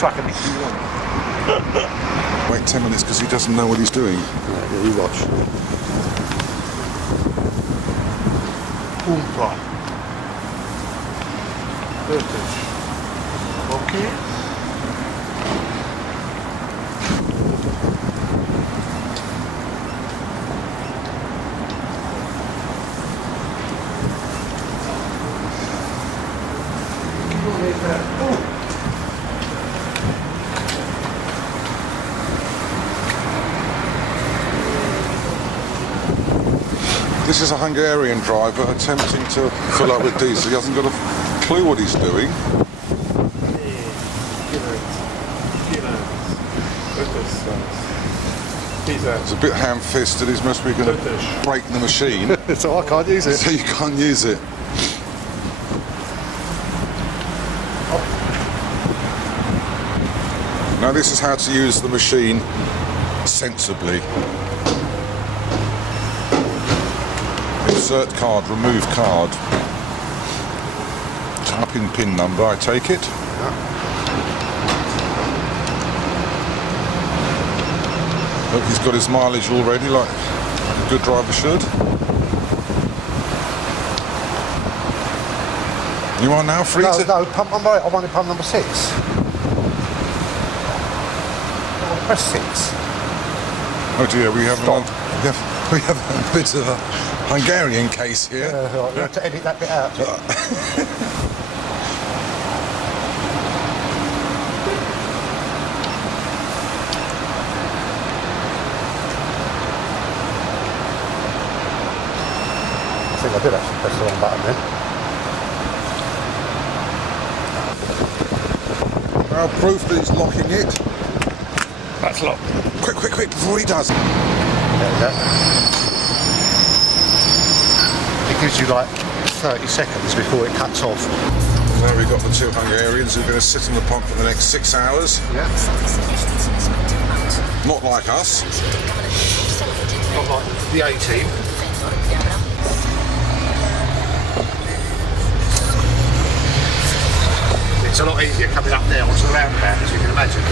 track anything you want. Wait 10 minutes because he doesn't know what he's doing. Yeah, you watch. Punta. British. Okay. This is a Hungarian driver attempting to fill up with diesel. He hasn't got a clue what he's doing. It's a bit ham-fisted. He's must be going to break the machine. So I can't use it. So you can't use it. Now this is how to use the machine sensibly. Insert card, remove card. Type in PIN number, I take it. Yeah. Look, he's got his mileage already, like a good driver should. You are now free to... No, pump number 8. I wanted pump number 6. Press 6. Oh dear, we have a bit of a Hungarian case here. Right, we have to edit that bit out. I think I did actually press the wrong button then. Now proof that he's locking it. That's locked. Quick, quick, quick, before he does. There we go. It gives you like 30 seconds before it cuts off. Now we've got the two Hungarians who are going to sit on the pump for the next 6 hours. Yeah. Not like us. Not like the A-team. It's a lot easier coming up there onto the roundabout, as you can imagine.